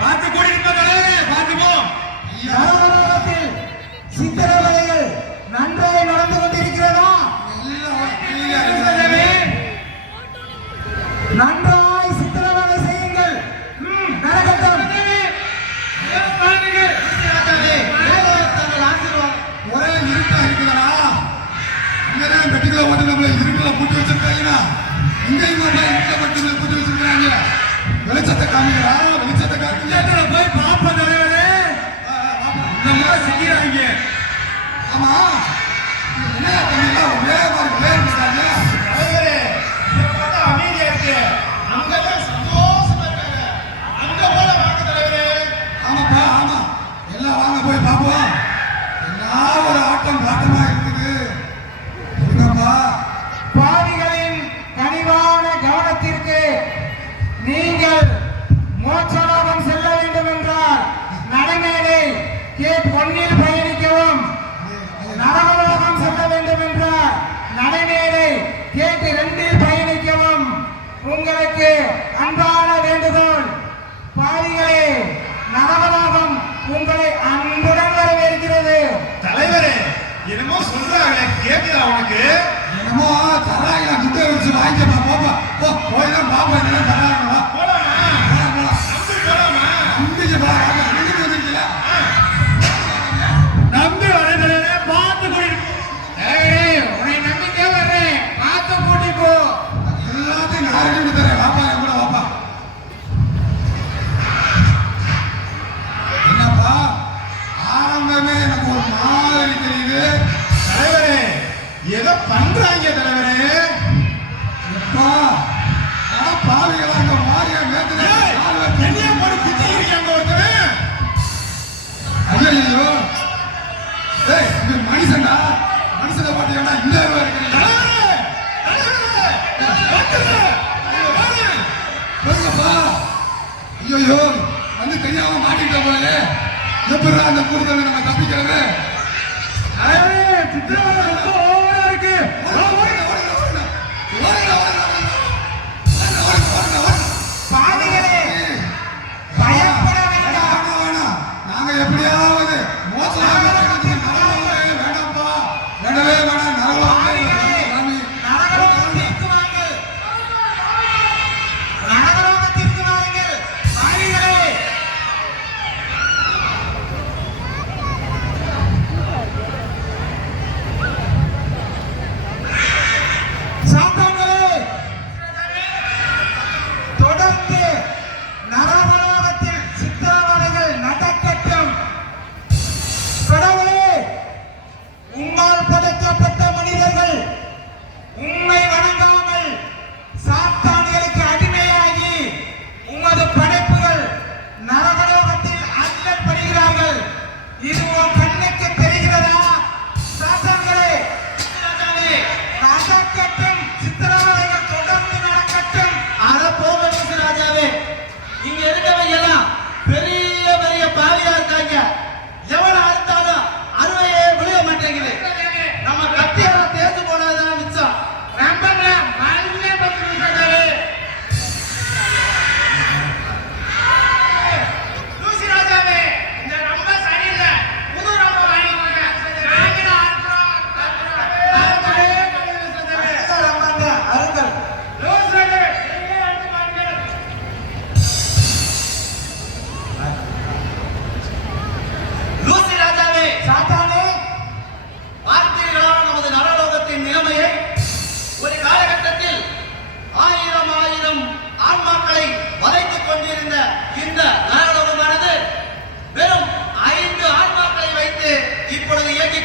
பார்த்து கூடி பார்த்துப்போம். சித்திரவதைகள் நன்றாய் நடந்து கொண்டிருக்கிறதா? நன்றாய் சித்திரவதை செய்யுங்கள். நடக்கட்டும். ஒரே இருட்டா இருக்குதா? இங்கதான் பெட்டிகளை ஓட்டு நம்மள இருட்டுல பூட்டி வச்சிருக்காங்கன்னா இங்கேயும் இருட்டுல மட்டும் பூட்டி வச்சிருக்காங்க. வெளிச்சத்தை காமிக்கிறா, வெளிச்சத்தை காமிக்க போய் பாப்ப தலைவரே நம்ம செய்யறாங்க. ஆமா என்ன பண்ணீங்களா? ஒரே மாதிரி பேருந்தாங்க தலைவரே. அமைதியா இருக்கு. அங்கதான் சந்தோஷமா இருக்காங்க. அங்க போல வாங்க தலைவரே. ஆமாப்பா ஆமா, எல்லாம் வாங்க போய் பாப்போம். என்ன ஒரு ஆட்டம் பாட்டமா இருக்குது. பாவிகளின் கனிவான கவனத்திற்கு நீங்கள் மோட்சலோகம் செல்ல வேண்டும் என்றால் நடைமேடை பொன்னில் பயணிக்கவும், நரகலோகம் செல்ல வேண்டும் என்றால் நடைமேடை கேட்டு 2 பயணிக்கவும் உங்களுக்கு அன்பான வேண்டுகோள். பாவிகளே, நரகலோகம் உங்களை அன்புடன் வரவேற்கிறது. தலைவரே, என்னமோ சொல்றாங்களே கேக்குதா உனக்கு? என்னமோ தராங்க கிட்ட வச்சு வாங்கிப்பா. போப்பா போ, போய் தான் பாப்பா என்ன தராங்களா? போலாமா? நம்பி போலாமா? நம்பிச்சு பாருங்க. நம்பி வந்துருக்கீங்களா? நம்பி வரதே பார்த்து கூடி. ஏய், உன்னை நம்பிக்கை வர்றேன், பார்த்து கூட்டி போ. எல்லாத்தையும் நாளைக்கு தரேன். வாப்பா என் கூட வாப்பா. என்னப்பா ஆரம்பமே எனக்கு ஒரு மாதிரி தெரியுது. தலைவரே ஏதோ பண்றாங்க தலைவரே. எப்பா பாவிகளா அங்க மாறியா மேத்துல என்னைய போட்டு குத்தி இருக்காங்க ஒருத்தர். ஐயோ ஏய், இது மனுஷன்டா. மனுஷனை பாத்தீங்கன்னா இந்த ஐயோ வந்து தெரியாம மாட்டிக்கிட்ட போல. எப்படி அந்த கூடுதல் நம்ம தப்பிக்கிறது? நாங்க எப்படியாவது வேணாம்ப்பா, வேணவே வேணாம்.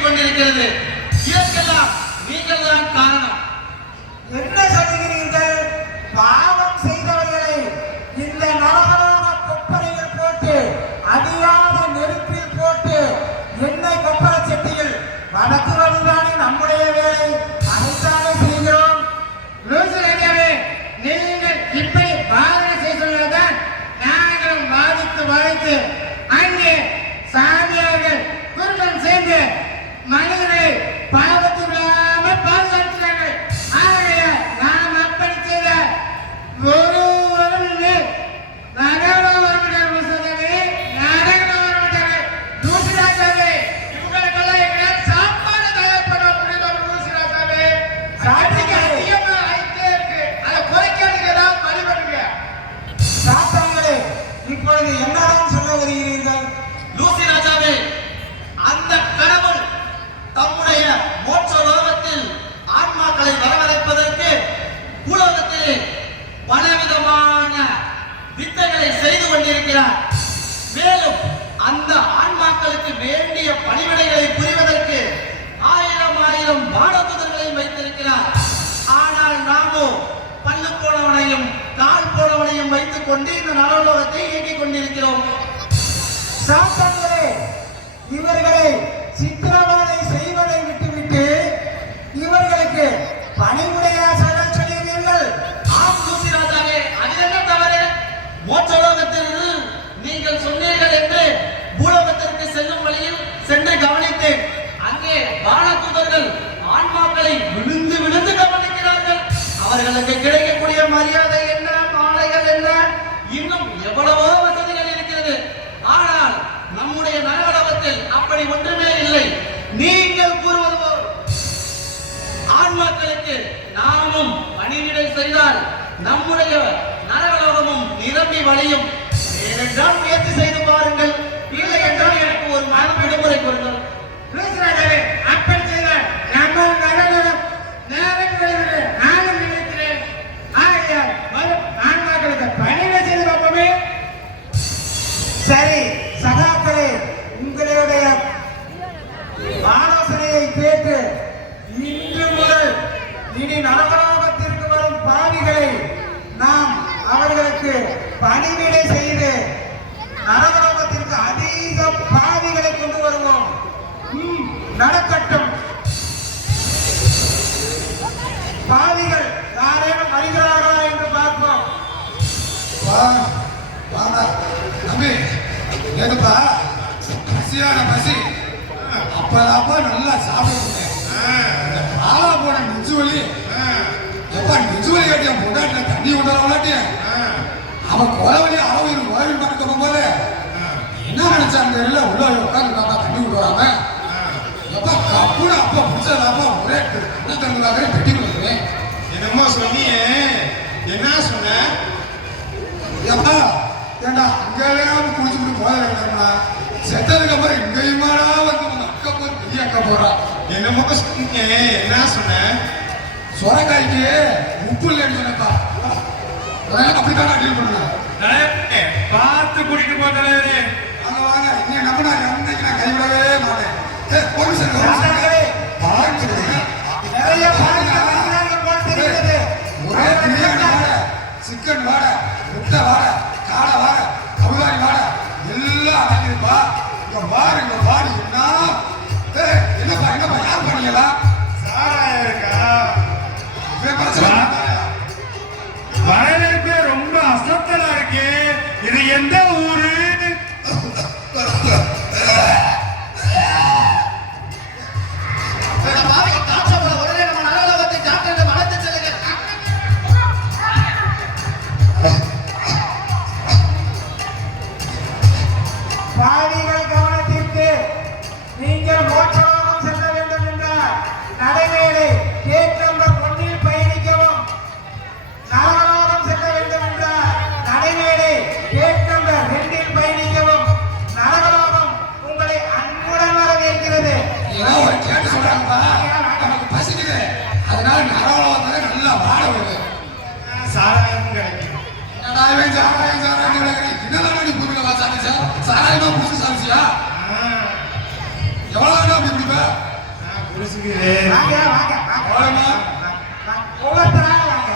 கொண்டிருக்கிறது. இதற்கெல்லாம் நீங்கள் தான் காரணம். என்ன சொல்லுகிறீர்கள்? பாவம் செய்தவர்களை இந்த நரகலோக கொப்பரையில் போட்டு, அதிகாத நெருப்பில் போட்டு, எண்ணெய் கொப்பர செட்டியில் வளர்த்துவதுதானே நம்முடைய வேலை. அதைத்தானே செய்கிறோம். நீங்கள் இப்படி பாதனை செய்துள்ளதான் நாங்களும் வாதித்து வாதித்து அங்கே சாமியார்கள் குருடன் சேர்ந்து மனிதரை பாவத்தில் பாதுகாக்கிறார்கள். இப்பொழுது என்னதான் சொல்ல வருகிறீர்கள்? லூசி ராஜாவே, அந்த கடவுள் தம்முடைய மோட்ச லோகத்தில் ஆன்மாக்களை வரவழைப்பதற்கு பூலோகத்திலே பலவிதமான வித்தைகளை செய்து கொண்டிருக்கிறார். மேலும் அந்த ஆன்மாக்களுக்கு வேண்டிய பணிவிடைகளை புரிவதற்கு ஆயிரம் ஆயிரம் பாடபுதர்களையும் வைத்திருக்கிறார். ஆனால் நாமோ பல்லு போனவனையும் கால் போனவனையும் வைத்துக் கொண்டு இந்த நரலோகத்தை இயக்கிக் கொண்டிருக்கிறோம். சாத்தான்களே, இவர்களை சித்திரவதை செய்வதை விட்டுவிட்டு இவர்களுக்கு பணிவுடைய சொல்லுவீர்கள். ஆம் லூசி ராஜாவே, அதில் என்ன தவறு? மோட்சலோகத்தில் நீங்கள் சொன்னீர்கள் என்று பூலோகத்திற்கு செல்லும் வழியில் சென்று கவனித்தேன். அங்கே வானதூதர்கள் ஆன்மாக்களை விழுந்து விழுந்து கவனிக்கிறார்கள். அவர்களுக்கு கிடைக்கக்கூடிய மரியாதை என்ன, மாலைகள் என்ன, இன்னும் எவ்வளவோ வசதிகள் இருக்கிறது. ஆனால் நம்முடைய நரகலோகத்தில் அப்படி ஒன்றுமே இல்லை. நீங்கள் கூறுவது போல் ஆன்மாக்களுக்கு நாமும் பணிவிடை செய்தால் நம்முடைய நரகலோகமும் நிரம்பி வழியும். ஏனென்றால் முயற்சி செய்து பாருங்கள். இல்லை என்றால் எனக்கு ஒரு மாதம் விடுமுறை கொடுங்கள். லூசி ராஜாவே, அப்படி செய்தால் நம்ம நரகம் நேரம் விளைவிடு. நானும் நினைக்கிறேன். ஆகையால் வரும் ஆன்மாக்களுக்கு பணிவிடை செய்து பார்ப்போமே. சரி சகாக்களே, உங்களுடைய ஆலோசனையை கேட்டு இன்று முதல் இனி நரகலோகத்திற்கு வரும் பாவிகளை நாம் அவர்களுக்கு பணிவிடை செய்து நரகலோகத்திற்கு அதிக பாவிகளை கொண்டு வருவோம். நடக்கட்டும். பாவிகள் யாரேனும் வருகிறார்களா என்று பார்ப்போம். வாடா தம்பி, ஏதுப்பா பசியான பசி அப்பதாப்பா நல்லா சாப்பிடுங்க. இந்த பாலா போன நெஞ்சு வலி எப்பா நெஞ்சு வலி காட்டிய முன்னாடி தண்ணி விட்டாட்டி அவன் கொலவலி அளவு கோவில் மறக்க போகும்போது என்ன நினைச்சாங்க தெரியல. உள்ள உட்காந்து தண்ணி விட்டு வராம எப்பா கப்புனு அப்பா பிடிச்சதாப்பா ஒரே என்ன தங்குறாங்க பெட்டி கொடுக்குறேன். என்னமோ சொன்னியே, என்ன சொன்ன? ஏப்பா ஏண்டா அங்கெல்லாம் குடிச்சுட்டு போதா செத்ததுக்கு அப்புறம் இங்கேயுமாடா வந்து உங்க அக்கா போய் பெரிய அக்கா போறா. என்னமோ சொன்னீங்க, என்ன சொன்ன? சொரக்காய்க்கு உப்பு இல்லைன்னு சொன்னப்பா. அப்படித்தான் நான் டீல் பண்ணேன். பார்த்து கூட்டிட்டு போ தலைவரே. அங்க வாங்க, நீ நம்பினா என்னைக்கு நான் கைவிடவே மாட்டேன். ஒரு சாத்தான்களே, நிறைய பாவிகள் வருகிறார்கள் போல் தெரிகிறது. ஒரே பிரியாணி வாடை, சிக்கன் வாடை, முட்டை வாடை, காடை வாடை, கவுதாரி வாடை எல்லாம் அடங்கிருப்பா. இங்க பாரு, இங்க பாரு என்ன என்னப்பா என்னப்பா யார் பண்ணீங்களா? சாராயம் இருக்கா? பிரச்சனை வரவேற்பே ரொம்ப அசத்தலா இருக்கு. இது எந்த ஊரு? இந்த பாவியை காற்றப்பட உடனே நம்ம நரகலோகத்தை டாக்டரிடம் அழைத்து செல்லுங்க. பாவிகள் கவனத்திற்கு, நீங்கள் மோட்சலோகம் செல்ல வேண்டும் என்றால் நடைமேடை கேட் நம்பர் 1 பயணிக்கவும். நரகலோகம் செல்ல வேண்டும் என்றால் நடைமேடை கேட் நம்பர் 2 பயணிக்கவும். நரகலோகம் உங்களை அன்புடன் வரவேற்கிறது. ஏதோ ஒரு கேட்டு சொல்றாங்கப்பா, நமக்கு பசிக்குது, அதனால நரகலோகத்துல நல்லா வாட வருது. சாராயம் கிடைக்கும். என்னடா இவன் சாராயம் சாராயம் விளையாடுறீங்க? என்னடா நீ பூமியில வாசாமிச்சா? சாராயமா புடிச்சு சாமிச்சியா? எவ்வளவு வேணும் அப்படி குடிப்ப? புரிசுக்கிறேன். வாங்க வாங்க வாங்க வாங்கம்மா. ஒவ்வொருத்தராக வாங்க.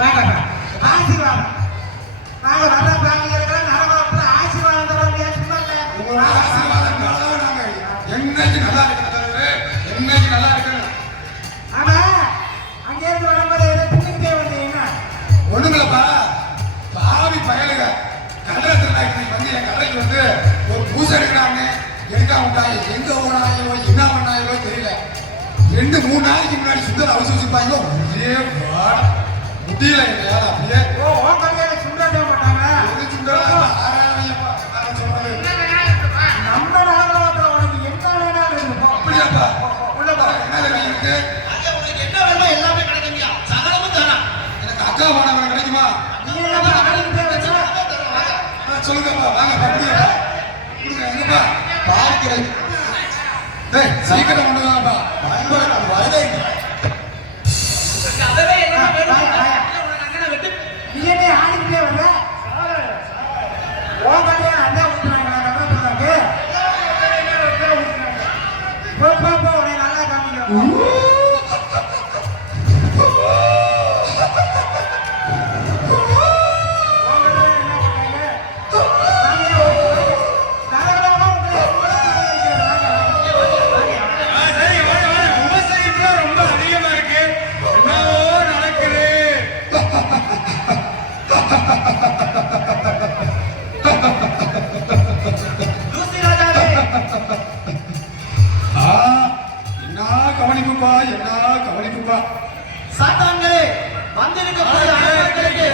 வாங்க ஆசீர்வாதம். நாங்க வர பிராணிகளுக்கு நரகலோகத்துல ஆசீர்வாதம் தரோம். உங்களோட ஆசீர்வாதத்தாலதான் நாங்க என்னைக்கு நல்லா இருக்கணும் தலைவரே, என்னைக்கு நல்லா இருக்கணும். ஆமா, அங்கிருந்து வரும்போது ஏதோ தின்னுக்கிட்டே வந்தீங்கன்னா ஒண்ணுங்களப்பா, பாவி பயலுக கல்லறத்துல வந்து என் கடைக்கு வந்து ஒரு பூசை எடுக்கிறாங்க. எங்க உண்டாயோ எங்க ஓனாயோ என்ன பண்ணாயோ தெரியல. 2-3 நாளைக்கு முன்னாடி சுந்தர அவசியம் ஒரே வாட முடியல என்னால. அப்படியே ஓ கல்யாண சுண்டா மாட்டாங்க. எது சுந்தரம் ஆராயப்பா நான் சொல்றது நம்ம நரகலோகத்துல உனக்கு என்ன வேணாலும் இருக்கு. அப்படியாப்பா உள்ளப்பா என்ன இருக்கு? ஐயா, உங்களுக்கு என்ன வேணுமோ எல்லாமே கிடைக்குங்கய்யா. சகலமும் தரேன். எனக்கு அக்கா மாணவன் கிடைக்குமா? நீ என்ன ஆடிக்கிட்டே வச்சு சொல்லுங்கப்பா வாங்க கொடுங்கப்பா கொடுங்க எங்கப்பா பார்க்கிறது டேய் சீக்கிரம் கொண்டு வாங்கப்பா நண்பர்கள் வரவே கதவே என்ன வேணும் உனக்கு அங்கன வெட்டு நீ என்ன ஆடிக்கிட்டே வந்த ஓ கடையா அண்ணா ஊத்துறாங்க உனக்கு போ போ போ உன்னை நல்லா காமிக்கிறேன் சரி விவசாயத்துல ரொம்ப அதிகமா இருக்கு என்னவோ நடக்குது தூசி ராஜாவே ஆ என்ன கவனிப்புப்பா என்ன கவனிப்புப்பா சாத்தான்களே வந்திருக்கக்கூடிய ஆண்களுக்கு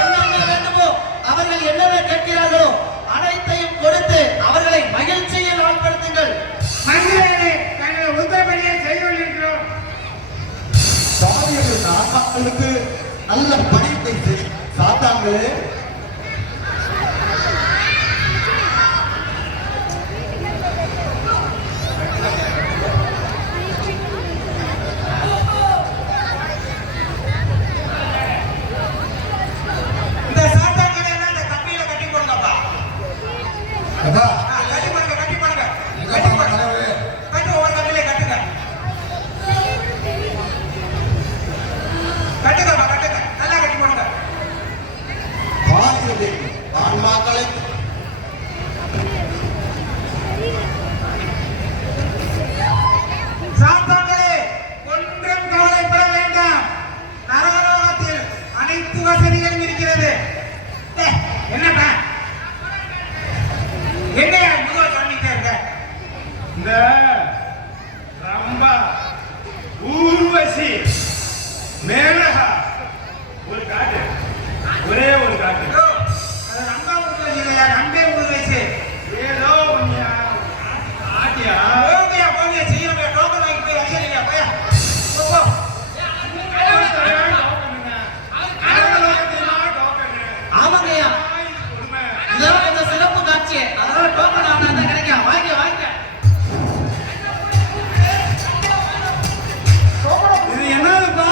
என்னென்ன வேண்டுமோ அவர்கள் என்னென்ன கேட்கிறார்களோ அனைத்தையும் கொடுத்து அவர்களை மகிழ்ச்சியில் ஆட்படுத்துங்கள் மந்திரங்களே தங்கள் உத்தரப்படியே செய்து கொண்டிருக்கிறோம். சாமியர்கள் ஆத்மாக்களுக்கு நல்ல பணித்தை செய் சாத்தாங்களே இந்த சாத்தான்களை எல்லாம் இந்த கம்பியில கட்டி போடுங்கப்பா அப்பா கட்டி போடுங்க கட்டி போடுங்க எங்கப்பா கடவுளே கட்டு ஒவ்வொரு கம்பியிலே கட்டுங்க கட்டுங்கப்பா கட்டுங்க நல்லா கட்டி போடுங்க பார்க்கிறது ஆன்மாக்களை சாத்தான்களே ஒன்றும் கவலைப்பட வேண்டாம் நரகலோகத்தில் அனைத்து வசதிகளும் இருக்கிறது என்னப்பா என்ன முதல் சொல்லிட்டே இருக்க இந்த ரம்பா ஊர்வசி மேனகா ஒரு காட்டு ஒரே ஒரு காட்டு ஐயோ, அது நம்பா ஊர்வசி இல்லையா நம்பே ஊர்வசி ஏதோ ஒண்ணு ஆட்டியா போங்கயா போங்க சீக்கிரம் டோக்கன் வாங்கி போய் வச்சிருங்க போயா போ போ ஆமாங்கய்யா இதெல்லாம் கொஞ்சம் சிறப்பு காட்சி அதனால டோக்கன் ஆனா தான் கிடைக்கும் வாங்க வாங்க இது என்னதுப்பா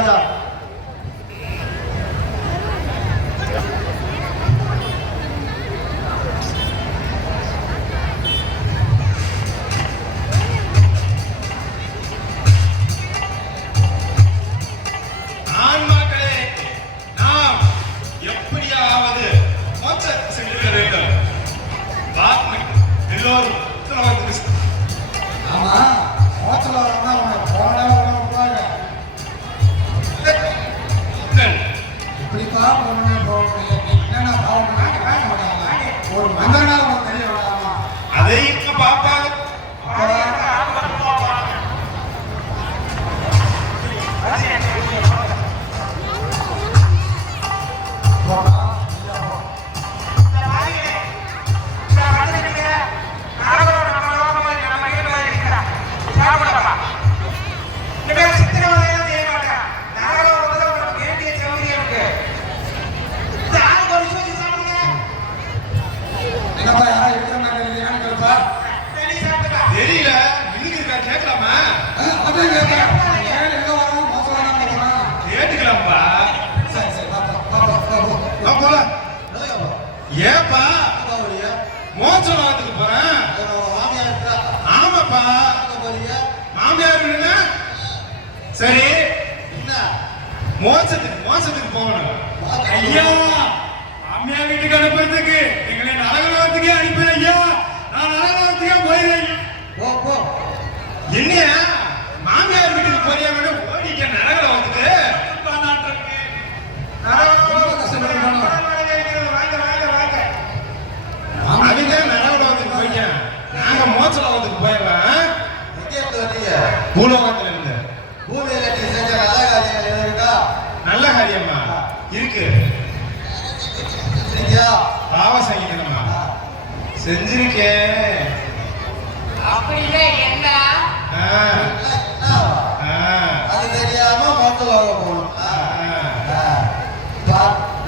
ராஜா. ஆன்மாக்களே, நாம் எப்படியாவது மோட்சத்துக்கு சென்றிருக்க வேண்டும். வாருங்கள், எல்லோரும் உத்தரவாதத்துக்கு ஆமா மோச்சல வரணும்னா அவனை போனே விடுவாங்க. செல்லுங்கள். இப்படிப்பா போகணும் போகணும் என்னென்ன பாவம் பண்ண மாட்டாங்க. ஒரு மந்திரனால உனக்கு தெரிய வேண்டாமா? அதை இப்ப பார்ப்பாங்க. என்னப்பா யாரும் இருக்கிற மாதிரி யாரும் கேளுப்பா. தெரியல, இன்னைக்கு இருக்கா கேட்கலாமா? அதான் கேட்பேன். ஏன் எங்க வரோம் மோசம் வராம போறோம். கேட்டுக்கலாம்ப்பா. சரி சரி பாப்பா வா போலாம். ஏப்பா போறியா? மோட்சத்துக்கு போறேன். மாமியார் இருக்கா? ஆமாப்பா, போறியா? மாமியார் வீடுனா சரி, என்ன? மோட்சத்துக்கு போகணும். ஐயா, மாமியார் வீட்டுக்கு அனுப்புறதுக்கு எங்களை நரகலோகத்துக்கே அனுப்புறேன் ஐயா. நான் நரகலோகத்துக்கே போயிடுறேன். போ போ. என்னையா மாமியார் வீட்டுக்கு போறியா? ஓடிக்க நரகலோகத்துக்கு. ரொம்ப கஷ்டப்படுறாங்க. அவங்க நரகலோகத்துக்கு போயிட்டேன். நாங்க மோட்சலோகத்துக்கு போயிடலாம். எங்க இருந்து வர்றீங்க? பூலோகத்துல இருந்து. பூமியில நீ செஞ்ச நல்ல காரியங்கள் எதுவும் இருக்கா? நல்ல காரியமா இருக்கு. செஞ்சியா? பாவம் செய்யணுமா? செஞ்சிருக்கேன். அப்படியே என்ன ஆ, என்ன? ஆ, அது தெரியாம மோட்சலோகம் போகணும்.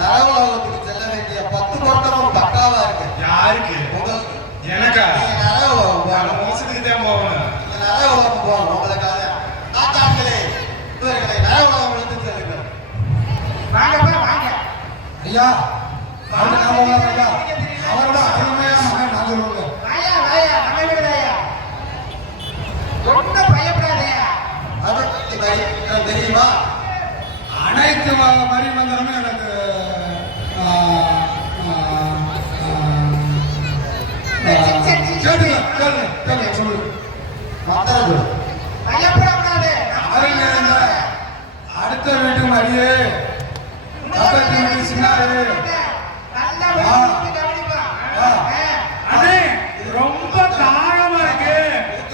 நரகலோகத்துக்கு செல்ல வேண்டிய 10 பொருத்தமும் பக்காவா இருக்கு. யாருக்கு? உங்களுக்கு. எனக்கா? நீங்க நரகலோகம் நான் போகணும். மோசத்துக்கு தான் போகணும். நீங்க நரகலோகம் போகணும். உங்களுக்காக நாட்டாங்களே இவர்களை நரகலோகம் எடுத்து செல்லுங்கள். வாங்கப்பா வாங்க. ஐயா அவரு நாம ஐயா அவரோட அருமையான மகன் நான் சொல்லுவாங்க. வாயா வாயா நம்ம வீடு வாயா. ஒன்றும் பயப்படாதயா. அதை பத்தி எனக்கு தெரியுமா? அனைத்து மரி மந்திரமும் எனக்கு கேளுங்க சொல்லு. மந்திரம் பயப்படக்கூடாது. அருங்க அடுத்த வீட்டு மரியே பக்கத்து வீட்டு சின்னாரு நல்ல வழிக்கு கவனிப்பா. அண்ணே, ரொம்ப தாகமா இருக்கு.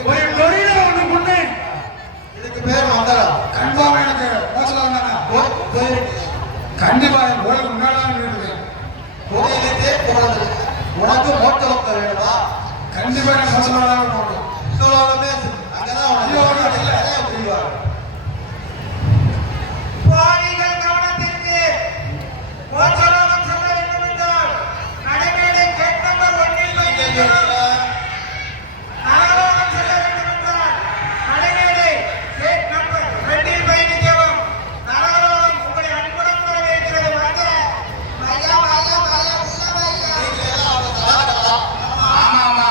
ஒரு கொடியில ஒண்ணு கொண்டு. இதுக்கு பேர் மந்திரம். கன்ஃபார்ம் எனக்கு மோசம் தானே. போயிருக்கு. கண்டிப்பா என் கோயிலுக்கு முன்னாடி இருக்கு. கோயிலுக்கே போனது. உனக்கு மோட்சலோகம் வேணுமா? கண்டிப்பா எனக்கு மோசம் தான் போகணும். மோட்சலோகமே அங்கதான் ஐயோ, உனக்கு இல்ல. புரிவாங்க. பாவிகள் கவனத்திற்கு. மோட்சலோகம் செல்ல வேண்டும் என்றால் நடைமேடை கேட் நம்பர் 1 இல் பயணிக்கவும். நரலோகம் செல்ல வேண்டும் என்றால் நடைமேடை கேட் நம்பர் 2 இல் பயணிக்கவும். நரலோகம் உங்களை அன்புடன் வரவேற்கிறது. வாங்க. வாயா வாயா வாயா உள்ள வாயா. நீங்க எல்லாம் அவங்க தராங்களா? ஆமா ஆமா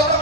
ஒரு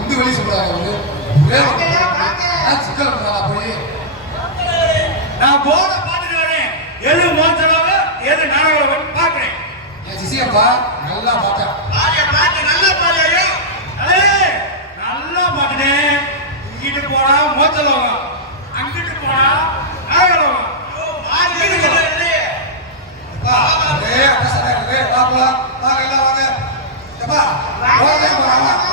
இந்து வழி சொல்றாங்க வந்து ஒரே ஒரு சிக்கல் இருந்தா போய் நான் போர்டை பார்த்துட்டு வரேன். எது மோசமாக எது நாடகம் பார்க்கிறேன். என் சிசியப்பா நல்லா பார்த்தேன். நல்லா பார்த்துட்டேன். இங்கிட்டு போனா மோச்சலோகம், அங்கிட்டு போனா நாகலோகம்.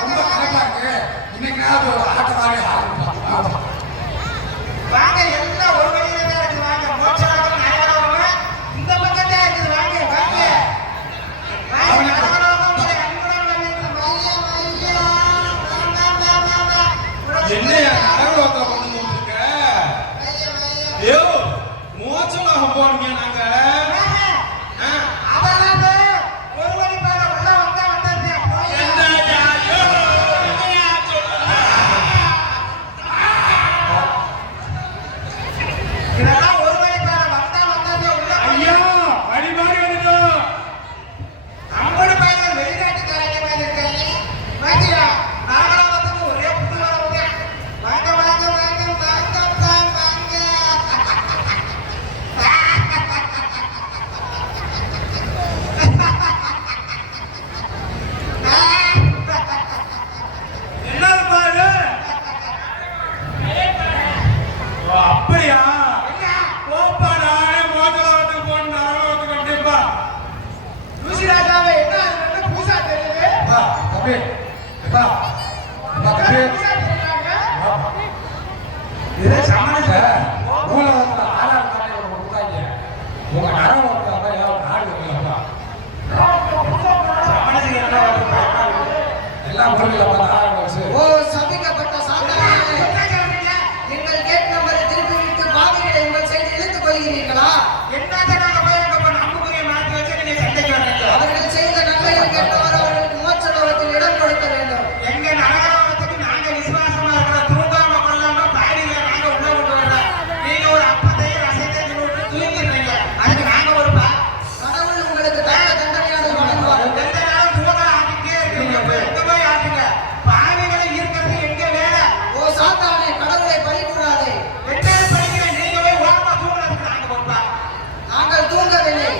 ரொம்ப கரெக்டா இருக்கு. இன்னைக்கு ஆட்டமாவே ஆரம்பிக்கலாம். வாங்க எல்லாம் ஒரு வழியில தான் இருக்குது. வாங்க மோட்சலோகம் நரகலோகம் இந்த பக்கம் தான் இருக்குது. வாங்க வாங்க வாங்க நரகலோகம் போய் அன்புடன் வந்து மையா மையா என்னையா நரகலோகத்துல கொண்டு வந்திருக்க? மையா மையா ஐயோ, மோச்சலோகம் போனீங்க நாங்க. அதெல்லாம் ஒரு வழி பாதை உள்ள வந்தா வந்தது என்னய்யா, ஐயோ, என்னய்யா சொல்ற? இதெல்லாம் ஒரு வழி பாதை வந்தா வந்தது உள்ள ஐயா, வழி மாறி வந்துட்டோம். நம்மளோட பையன் வெளிநாட்டுக்காரங்க மாதிரி இருக்காங்க. வாங்கியா நாகலோகத்துக்கு ஒரே புது வரவுங்க. வாங்க வாங்க வாங்க வாங்க வாங்க என்ன பாரு? ஓ, அப்படியா? போப்பா, நானே மோச்சலோகத்துக்கு போன நரகலோகத்துக்கு வந்துட்டேன்பா. ருசிராஜாவே என்ன அது வந்து பூசா தெரியுது. தம்பி எப்பா தம்பி பூசா தெரியுறாங்க. இதே சமாளிச்ச மூலவரத்துல ஆறாறு காட்டை ஒன்று கொடுத்தாங்க. உங்க நரவரத்துல மாதிரி ஏதாவது காடு இருக்குல்லப்பா. எல்லாம் முறையில் ஆறாறு வச்சு ஓ சபிக்கப்பட்ட சாத்தானே, என்ன கேக்குறீங்க? எங்கள் கேட் நம்பரை திருப்பி விட்டு பாவிகளை உங்கள் சைடு இழுத்துக் கொள்கிறீர்களா? என்னத்த நாங்க போய் நம்ம நம்புக்குரிய மாத்தி வச்சு நீங்க சண்டைக்கு வர்றீங்க. அவர்கள் செய்த நன்மைகள் கேட்டவர் அவர்களுக்கு மோட்சலோகத்தில் இடம் கொடுக்க வேண்டும். எங்க நரகலோகத்துக்கு நாங்க விசுவாசமா இருக்கிறோம். தூங்காம கொள்ளாம பாடியில நாங்க உள்ள கொண்டு வர்றோம். நீங்க ஒரு அப்பத்தையும் ரசத்தையும் விட்டு தூங்கிடுறீங்க. அதுக்கு நாங்க ஒரு கடவுள் உங்களுக்கு தக்க தண்டனையாக வழங்குவார். எந்த நேரம் தூங்க ஆட்டிக்கிட்டே இருக்கீங்க. இப்ப எங்க போய் ஆட்டுங்க. பாவிகளை இருக்கிறது எங்க வேலை. ஓ சாத்தானே, கடவுளை பழிக்கூடாதே. என்ன படிக்கிற நீங்க போய் ஓரமா தூங்குறதுக்கு நாங்க பொறுப்பா. நாங்கள் தூங்கவில்லை,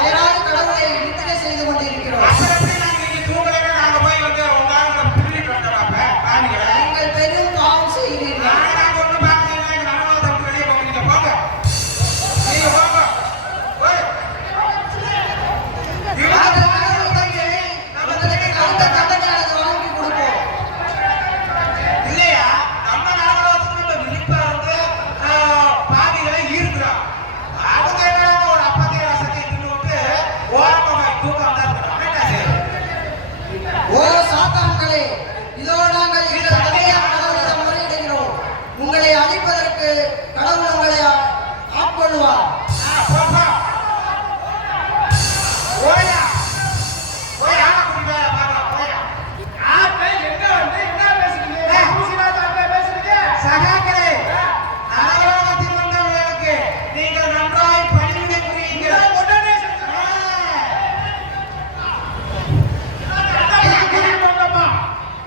அயராது கடவுளை நித்திரை செய்து கொண்டிருக்கிறோம். அப்புறம் எப்படி நாங்க நீங்க தூங்கலைன்னா நாங்க போய் வந்து உங்க ஆளுங்களை பிரிவிட்டு வந்துடுறோம். அப்ப பாவிகளை நீங்கள் பெரும் பாவம் செய்கிறீர்கள். நாங்க ஒண்ணு பாக்கலைன்னா எங்க நரகலோகத்தை விட்டு வெளியே போங்க. நீங்க போங்க. நீங்க போங்க. போய். நாங்கள் கடவுள் தங்களை உங்களுக்கு தக்க தண்டனையாக வழங்கி கொடுப்போம். இல்லையா நம்ம நரகலோகத்துக்கு நம்ம விழிப்பா இருந்து பாவிகளை ஈர்க்கிறோம். அவங்க என்ன ஒரு அப்பத்தை ரசத்தை தின்னுட்டு ஓரமா போய் தூக்கம் தான் இருக்கிறோம். என்ன செய்யறது? ஓ சாத்தான்களே, இதோ நாங்கள் எங்கள் தந்தையான கடவுளிடம் முறையிடுகிறோம். உங்களை அழிப்பதற்கு கடவுள் உங்களை ஆட்கொள்வார். போப்பா. ஓயா. ஓய் ஆளை கூட்டிட்டு வாயா பார்க்கலாம். ஓயா. சகாக்களே, நரகலோகத்தில் வந்தவர்களுக்கு நீங்கள் நன்றாய் பணிவிடை புரியுங்கள்.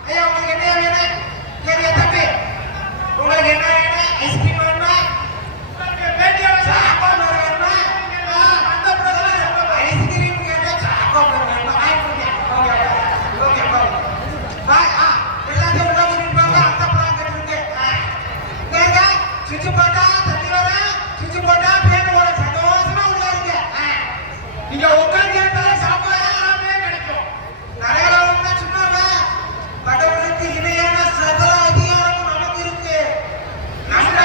ஐயா, உங்களுக்கு என்ன வேணும்? சரி, தம்பி. உங்களுக்கு என்ன வேணும்? ஐஸ்கிரீம் வேணுமா? சாப்பாடு வேணுமா? ஐஸ்கிரீம் கேட்டா சாப்பாடு வேணுமா? வாங்கி கொடுங்க. Okay, okay, okay. எல்லாத்தையும் உள்ள கூட்டிட்டு போங்க. அந்த பழம் கட்டிருக்கு. இங்க சுவிட்ச் போட்டா தண்ணி வரும். சுவிட்ச் போட்டா பேன் ஓட சந்தோஷமா உள்ள இருங்க. நீங்க உட்கார்ந்து கேட்டாலும் சாப்பாடு எல்லாமே கிடைக்கும். நரகலோகம்னா சும்மாவா? கடவுளுக்கு இணையான சகல அதிகாரமும் நமக்கு இருக்கு. நம்ம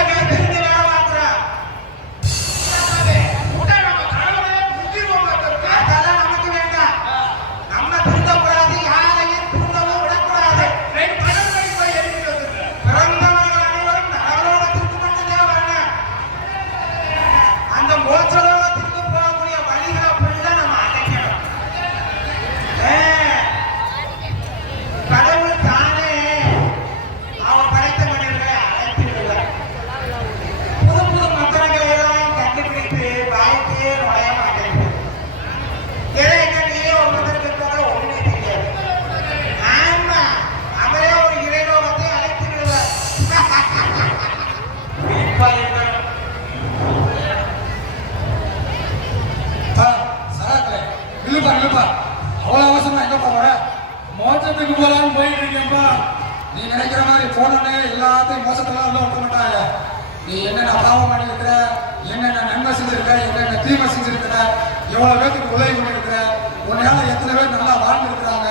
நினைக்கிற மாதிரி போனோன்னே எல்லாத்தையும் மோசத்தெல்லாம் உள்ள விட மாட்டாங்க. நீ என்னென்ன பாவம் பண்ணியிருக்கிற, என்னென்ன நன்மை செஞ்சிருக்க, என்னென்ன தீமை செஞ்சிருக்கிற, எவ்வளவு பேருக்கு உதவி பண்ணியிருக்கிற, உன்னால எத்தனை பேர் நல்லா வாழ்ந்துருக்கிறாங்க,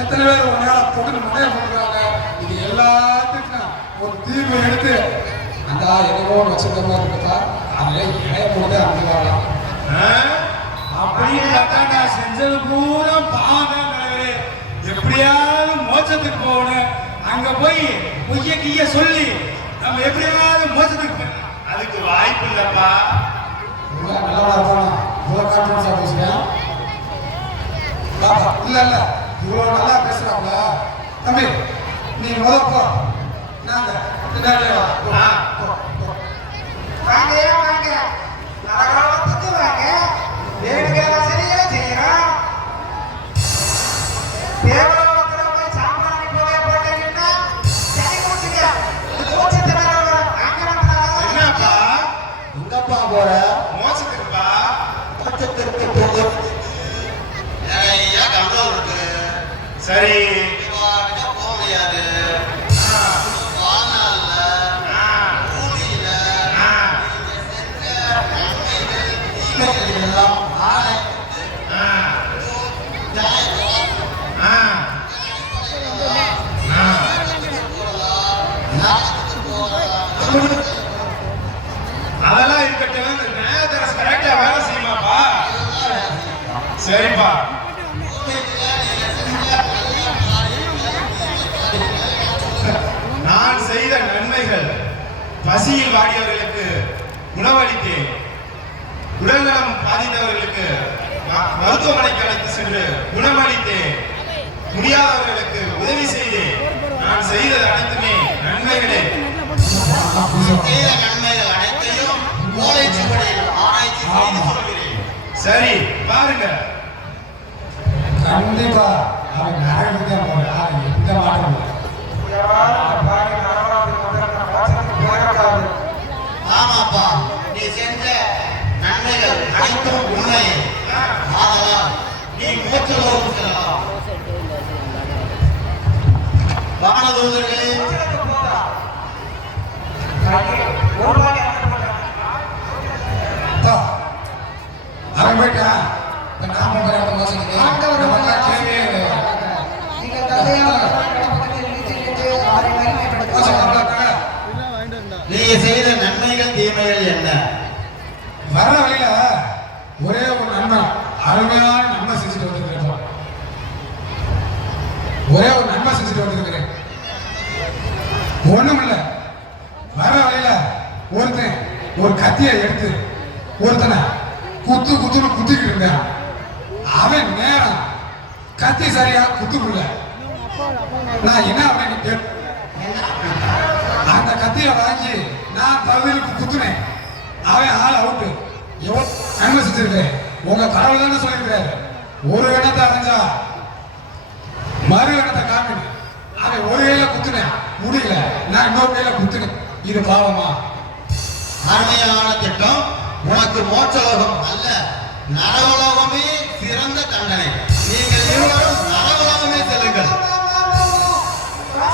எத்தனை பேர் உன்னால போட்டு முறைய போட்டுருக்காங்க, இது எல்லாத்துக்கும் ஒரு தீர்வு எடுத்து அந்த என்னவோ வச்சிருக்க மாதிரி இருக்கா அதுல இணைய போட்டு அமைவாங்களாம். அப்படின்னு நான் செஞ்சது பூரா பாவம் தலைவரே. எப்படியாவது மோட்சத்துக்கு போகணும். அங்க போய் பொய்ய கிய்ய சொல்லி நம்ம எப்படியாவது மோட்சத்துக்கு போகணும். அதுக்கு வாய்ப்பு இல்லப்பா. நல்லவனா இருப்பானா இவ்வளவு கான்பிடன்ஸா பேசுறேன். இல்ல இல்ல இவ்வளவு நல்லா பேசுறாங்க. தம்பி நீ முதப்போ நாங்க பின்னாடியே வா. வாங்க வாங்க நரகத்துக்கு வாங்க. வேணுங்கிற வசதிகளை செய்யறோம். தேவலோகத்துல போய் சாம்பிராணி புகையை போட்டீங்கன்னா சரி மூச்சுங்க. மூச்சத்தை என்னப்பா எங்கப்பா போற? மோட்சத்துக்குப்பா? மோட்சத்திற்கு போகிறது நிறைய கண்ட்ரோல் இருக்கு. சரி இவாகிட்ட போக முடியாது. வாழ்நாள்ல கூலியில நீங்க செஞ்ச நன்மைகள் தீமைகள் எல்லாம் ஆணையிட்டு அதெல்லாம் இருக்கட்டும். இந்த நியாயத்தரசு கரெக்டா வேலை செய்யுமாப்பா? சரிப்பா. நான் செய்த நன்மைகள் பசியில் வாடியவர்களுக்கு உணவளித்தேன். உடல்நலம் பாதித்தவர்களுக்கு மருத்துவமனைக்கு அழைத்து சென்று குணமளித்தேன். முடியாதவர்களுக்கு உதவி செய்தேன். நான் செய்தது அனைத்துமே நன்மைகளே. செய்த நன்மைகள் அனைத்தையும் மூளைச்சுவடியில் ஆராய்ச்சி செய்து சொல்கிறேன். சரி பாருங்க. கண்டிப்பா அவன் நரகத்துக்கு தான் போறான். எந்த மாற்றம் இல்லை. ஆமாப்பா, நீ செஞ்ச நன்மைகள் அனைத்தும் உண்மை. ஆதலால் நீ மோட்சலோகம் செல்லலாம். வானதூதர்களே, அவன் போயிட்டான். நாம போய் மோசம் ஆண்டவர் உங்களை ஆசீர்வதிப்பாராக. நீங்கள் கதையாக கடப்பக்கத்தில் நிலைத்திருந்து அவரை மகிமைப்படுத்துவாராக. நீ செய்த நன்மைகள் தீமைகள் என்ன? வர வழியில ஒரே ஒரு நன்மை, அருமையான நன்மை செஞ்சுட்டு வந்திருக்கிறேன். ஒரே ஒரு நன்மை செஞ்சுட்டு வந்திருக்கிறேன். ஒண்ணும் இல்ல. வர வழியில ஒருத்தன் ஒரு கத்தியை எடுத்து ஒருத்தனை குத்துன்னு குத்திக்கிட்டு இருந்தான். அவன் நேரம் கத்தி சரியா குத்துக்குள்ள நான் என்ன அப்படின்னு கேட்டு அந்த கத்தியை வாங்கி நான் பதிலுக்கு குத்துனேன். அவன் ஆள் அவுட்டு. எவ்வளவு நன்மை செஞ்சிருக்கேன். உங்க கடவுள் தானே சொல்லியிருக்காரு, ஒரு இனத்தை அடைஞ்சா மறு இனத்தை காமிடு. அவன் ஒரு கையில குத்துனேன், முடியல. நான் இன்னொரு கையில குத்துனேன். இது பாவமா? அருமையான திட்டம். உனக்கு மோட்சலோகம் அல்ல, நரகலோகமே சிறந்த தண்டனை. நீங்கள் இருவரும் நரகலோகமே செல்லுங்கள்.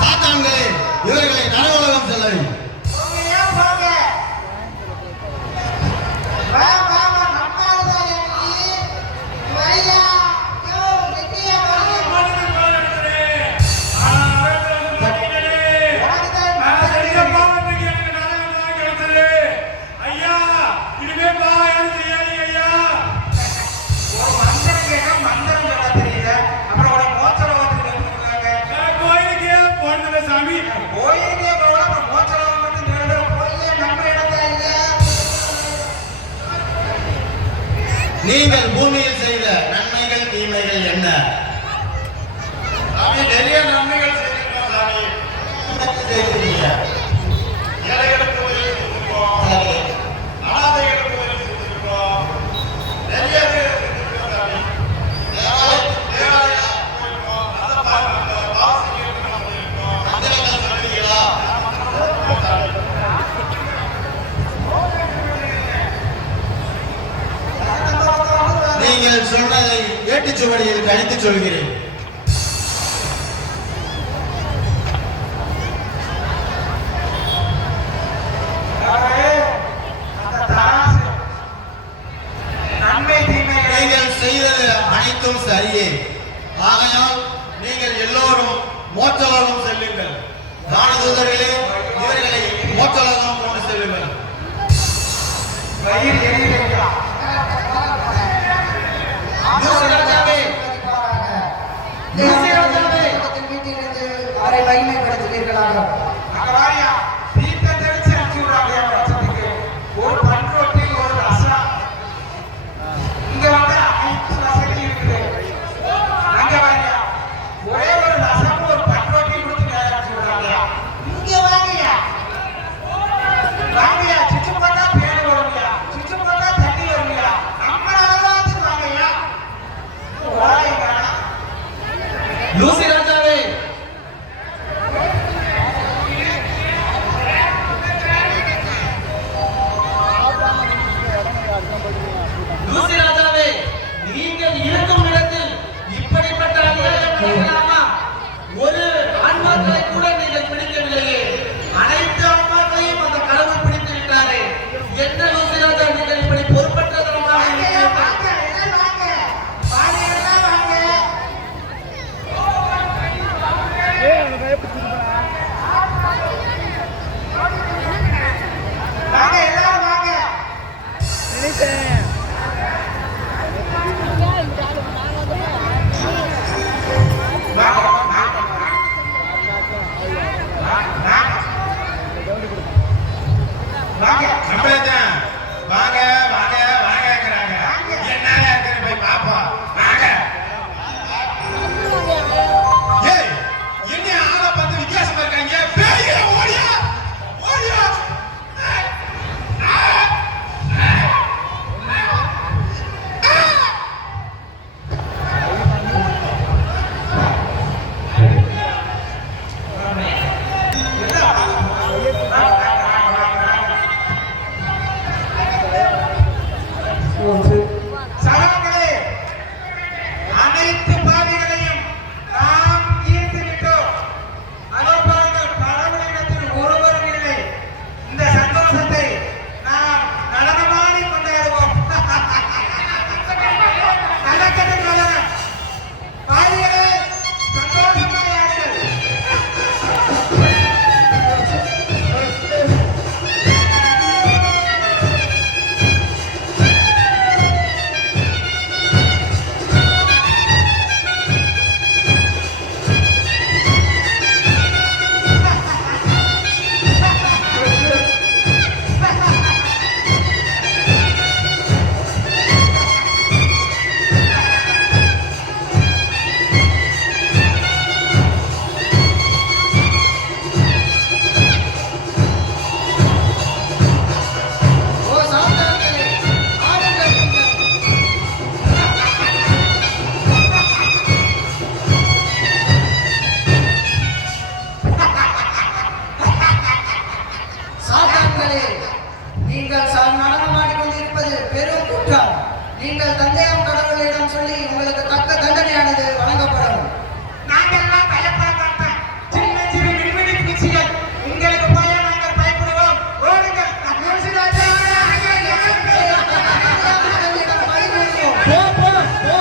சாத்தான்களே, இவர்களை நரகலோகம் செல்ல வை. நீங்கள் பூமியில் செய்த நன்மைகள் தீமைகள் என்ன? நிறைய நன்மைகள் செய்திருக்கோம் சாமி. செய்கிறீங்க. ஏழைகளுக்கு உதவி செஞ்சிருக்கோம். சரி. அனாதைகளுக்கு உதவி செஞ்சிருக்கோம். நிறைய பேர் செஞ்சிருக்கோம் சாமி. தேவாலயம் போயிருக்கோம். வாசிகளுக்கு நம்ம போயிருக்கோம். மந்திரங்கள் சொல்லுவீங்களா? நீங்கள் சொன்னதை ஏட்டுச்சுவடியில் கணித்து சொல்கிறேன். வயிறு எரியுதுங்கய்யா. லூசி ராஜாவே, லூசி ராஜாவே, வீட்டிலிருந்து அவரை மகிமைப்படுத்துவீர்களாக. அங்க வாரியா, தீர்த்த தெளிச்சு அனுப்பிச்சு விடுறாங்கய்யா வருஷத்துக்கு. ஒரு பண்ருட்டி, ஒரு ரசம். இங்க வந்து 5 வசதி இருக்குது. அங்க வாரியா, ஒரே ஒரு ரசம், ஒரு பண்ருட்டி கொடுத்து வேலை அனுப்பிச்சு விடுறாங்கய்யா. இங்க வாங்கய்யா. வாங்கய்யா, சுச்சு போட்டா பேரு வருங்கய்யா. சுச்சு போட்டா தண்ணி வருங்கய்யா. நம்ம அளவாச்சும் வாங்கய்யா. வாங்கய்யா. லூசி ராஜாவே, லூசி ராஜாவே, நீங்கள் இருக்கும் இடத்தில் இப்படிப்பட்ட அநியாயம் நடக்கலாமா? ஒரு ஆன்மாக்களை கூட நீங்கள் பிடிக்கவில்லையே. அனைத்து ஆன்மாக்களையும் அந்த கடவுள் பிடித்து விட்டாரே. என்ன லூசி ராஜா, நீங்கள் இப்படி பொறுப்பற்றதனமாக இருக்கிறீர்கள்? வாங்க எல்லாரும் வாங்க. வாங்க. அப்படிதான். வாங்க வாங்க வாங்கங்கிறாங்க. என்னடா இருக்குன்னு போய் பாப்போம். வாங்க. ஏய், என்ன ஆளை பார்த்து வித்தியாசமா இருக்காங்க? பேய்களா, ஓடியா ஓடியா. சகோதரர்களே, அனைத்து பாவிகளையும் நாம் ஈர்த்து விட்டோம். அதோ பாருங்கள், கடவுளிடத்தில் ஒருவரும் இல்லை. இந்த சந்தோஷத்தை நாம் நடனமாடி கொண்டாடுவோம். நடக்கட்டும் நடனம். பாவிகளே, சந்தோஷமாயாடுங்கள். ஓ சாத்தான்களே, ஆடுங்கள் நீங்கள். சாத்தான்களே, நீங்கள் நடனமாடிக் கொண்டிருப்பது பெரும் குற்றம். நீங்கள் தந்தையாம் கடவுளிடம் சொல்லி உங்களுக்கு தக்க தண்டனையானது வழங்கப்படும். நாங்கெல்லாம் பயப்பட மாட்டோம். சின்ன சிறு விடுவிடி பூச்சிகள். உங்களுக்கு போய் நாங்கள் பயப்படுவோம். ஓடுங்கள். யோசிராஜா, கடவுளிடம் பழிபோடுவோம். போ போ போ.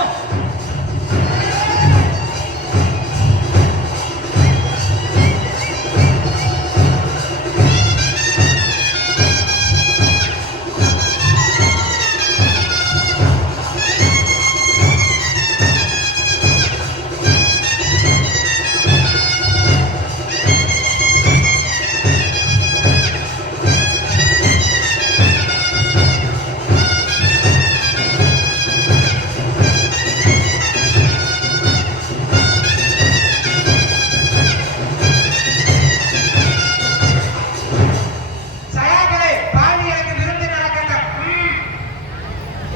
சகாக்களே, பாவிகளுக்கு விருந்து நடக்கட்டும்.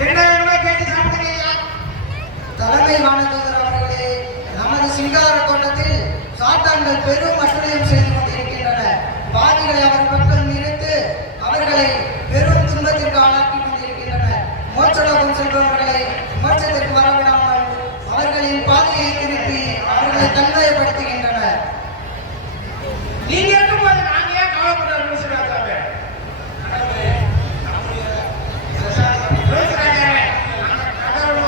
என்ன வேணுமோ கேட்டு சாப்பிடுங்க. தலைமை வானதூதர் அவர்களே, நமது சிங்கார கோட்டத்தில் சாத்தான்கள் பெரும் அட்டுழியம் செய்து கொண்டிருக்கின்றனர். பாவிகளை அவர் பக்கம் நிறுத்து அவர்களை பெரும் துன்பத்திற்கு ஆளாக்கி கொண்டிருக்கின்றனர். மோட்சலோகம் செல்பவர்களை மோட்சத்திற்கு வரவிடாமல் அவர்களின் பாதையை திருப்பி அவர்களை தன்மையப்படுத்துகின்றனர். நீங்க இருக்கும்போது நாங்க ஏன் கவலைப்படுறோம்? யோசிராஜாவே, யோசிராஜாவே, கடவுள்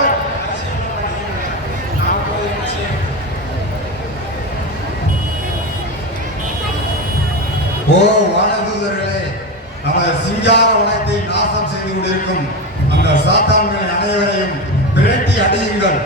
ஓ வானதூதர்களே, நமது சிங்கார வனத்தை நாசம் செய்து செய்து கொண்டிருக்கும் அந்த சாத்தான்கள் அனைவரையும் விரட்டி அடியுங்கள்.